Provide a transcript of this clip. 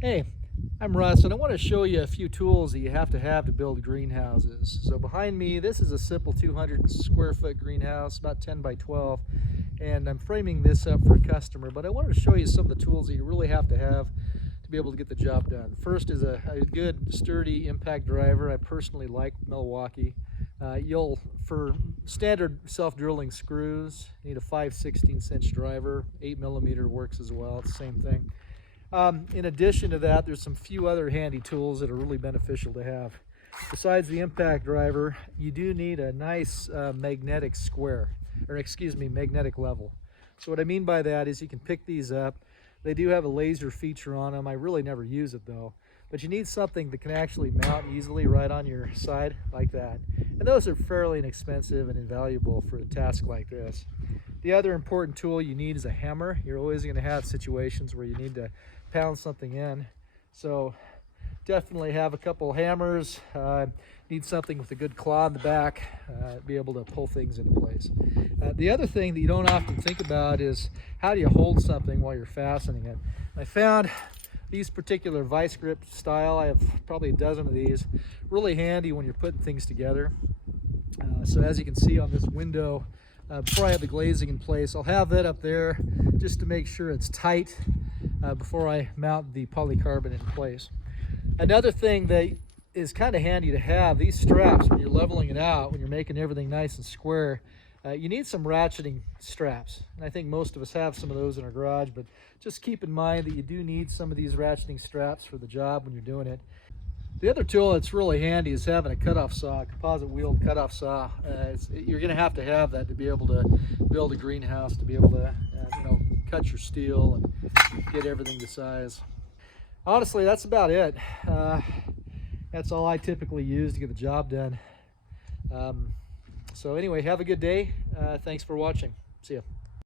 Hey, I'm Russ, and I want to show you a few tools that you have to build greenhouses. So behind me, this is a simple 200 square foot greenhouse, about 10 by 12, and I'm framing this up for a customer, but I wanted to show you some of the tools that you really have to be able to get the job done. First is a good, sturdy impact driver. I personally like Milwaukee. For standard self-drilling screws, you need a 5/16" driver. 8mm works as well, it's the same thing. In addition to that, there's some few other handy tools that are really beneficial to have. Besides the impact driver, you do need a nice magnetic square, or excuse me, magnetic level. So what I mean by that is you can pick these up. They do have a laser feature on them. I really never use it though. But you need something that can actually mount easily right on your side like that. And those are fairly inexpensive and invaluable for a task like this. The other important tool you need is a hammer. You're always going to have situations where you need to pound something in. So definitely have a couple hammers. Need something with a good claw in the back, be able to pull things into place. The other thing that you don't often think about is how do you hold something while you're fastening it. I found these particular vice grip style, I have probably a dozen of these, really handy when you're putting things together. So as you can see on this window, before I have the glazing in place, I'll have that up there just to make sure it's tight before I mount the polycarbonate in place. Another thing that is kind of handy to have, these straps, when you're leveling it out, when you're making everything nice and square, you need some ratcheting straps. And I think most of us have some of those in our garage, but just keep in mind that you do need some of these ratcheting straps for the job when you're doing it. The other tool that's really handy is having a cutoff saw, a composite wheeled cutoff saw. You're going to have that to be able to build a greenhouse, to be able to cut your steel and get everything to size. Honestly, that's about it. That's all I typically use to get the job done. So anyway, have a good day. Thanks for watching. See ya.